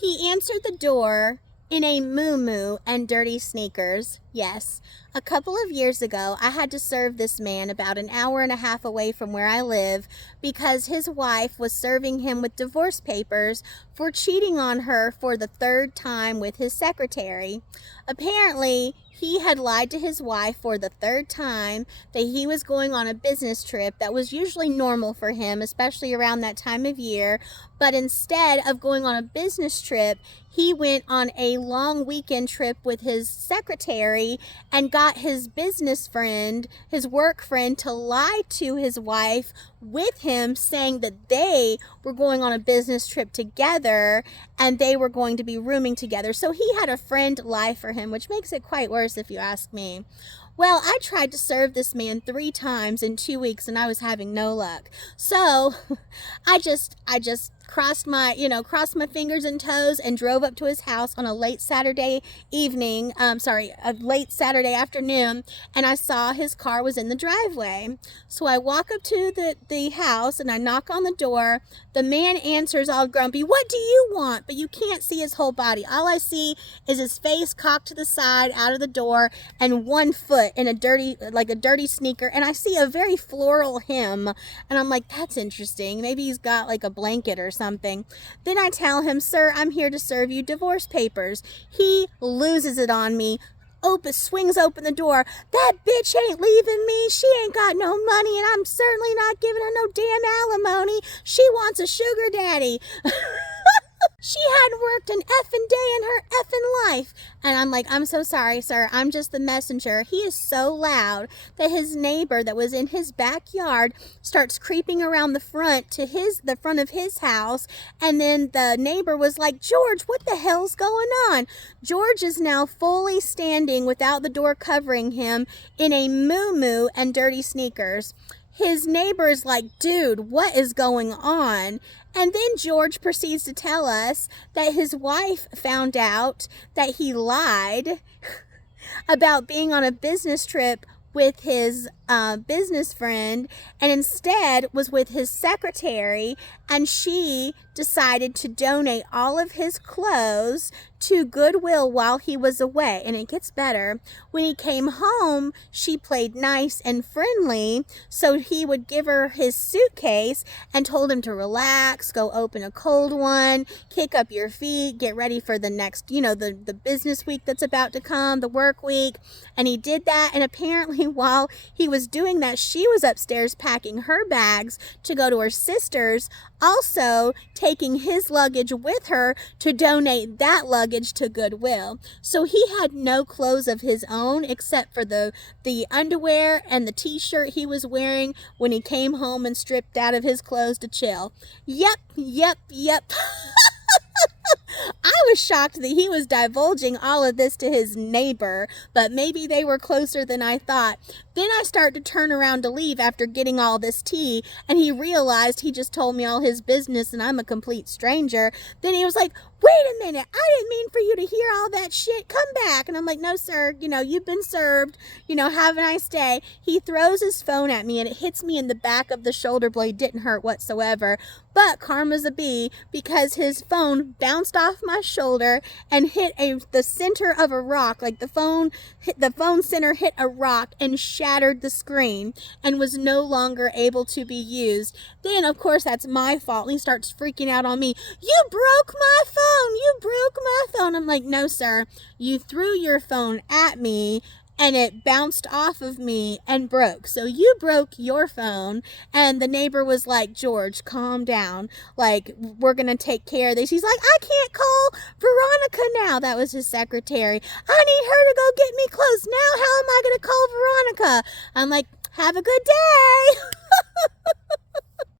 He answered the door in a moo-moo and dirty sneakers. Yes, a couple of years ago, I had to serve this man about an hour and a half away from where I live because his wife was serving him with divorce papers for cheating on her for the third time with his secretary. Apparently, he had lied to his wife for the third time that he was going on a business trip that was usually normal for him, especially around that time of year. But instead of going on a business trip, he went on a long weekend trip with his secretary and got his business friend, his work friend, to lie to his wife with him, saying that they were going on a business trip together and they were going to be rooming together. So he had a friend lie for him, which makes it quite worse if you ask me. Well, I tried to serve this man 3 times in 2 weeks and I was having no luck. So I just crossed my fingers and toes and drove up to his house on a late Saturday afternoon, and I saw his car was in the driveway. So I walk up to the house and I knock on the door. The man answers all grumpy, "What do you want?" But you can't see his whole body. All I see is his face cocked to the side out of the door and one foot in a dirty sneaker, and I see a very floral hem, and I'm like, that's interesting. Maybe he's got like a blanket or something. Then I tell him, "Sir, I'm here to serve you divorce papers." He loses it on me, swings open the door. "That bitch ain't leaving me. She ain't got no money, and I'm certainly not giving her no damn alimony. She wants a sugar daddy." She hadn't worked an effing day in her effing life. And I'm like, "I'm so sorry, sir. I'm just the messenger." He is so loud that his neighbor that was in his backyard starts creeping around the front of his house. And then the neighbor was like, "George, what the hell's going on?" George is now fully standing without the door covering him in a moo-moo and dirty sneakers. His neighbor is like, "Dude, what is going on?" And then George proceeds to tell us that his wife found out that he lied about being on a business trip with his business friend and instead was with his secretary, and she decided to donate all of his clothes to Goodwill while he was away. And it gets better. When he came home, she played nice and friendly, so he would give her his suitcase and told him to relax, go open a cold one, kick up your feet, get ready for the next, the business week that's about to come, the work week. And he did that, and apparently while he was doing that, she was upstairs packing her bags to go to her sister's, also taking his luggage with her to donate that luggage to Goodwill. So he had no clothes of his own except for the underwear and the t-shirt he was wearing when he came home and stripped out of his clothes to chill. Yep. I was shocked that he was divulging all of this to his neighbor, but maybe they were closer than I thought. Then I start to turn around to leave after getting all this tea, and he realized he just told me all his business and I'm a complete stranger. Then he was like, "Wait a minute, I didn't mean for you to hear all that shit. Come back." And I'm like, "No, sir, you've been served. Have a nice day." He throws his phone at me and it hits me in the back of the shoulder blade. Didn't hurt whatsoever. But karma's a bee, because his phone bounced off my shoulder and hit the center of a rock. Like the phone center hit a rock and shattered the screen and was no longer able to be used. Then, of course, that's my fault. And he starts freaking out on me. "You broke my phone. You broke my phone." I'm like, "No, sir. You threw your phone at me and it bounced off of me and broke. So you broke your phone." And the neighbor was like, "George, calm down. Like, we're going to take care of this." He's like, "I can't call Veronica now." That was his secretary. "I need her to go get me clothes. Now how am I going to call Veronica?" I'm like, "Have a good day."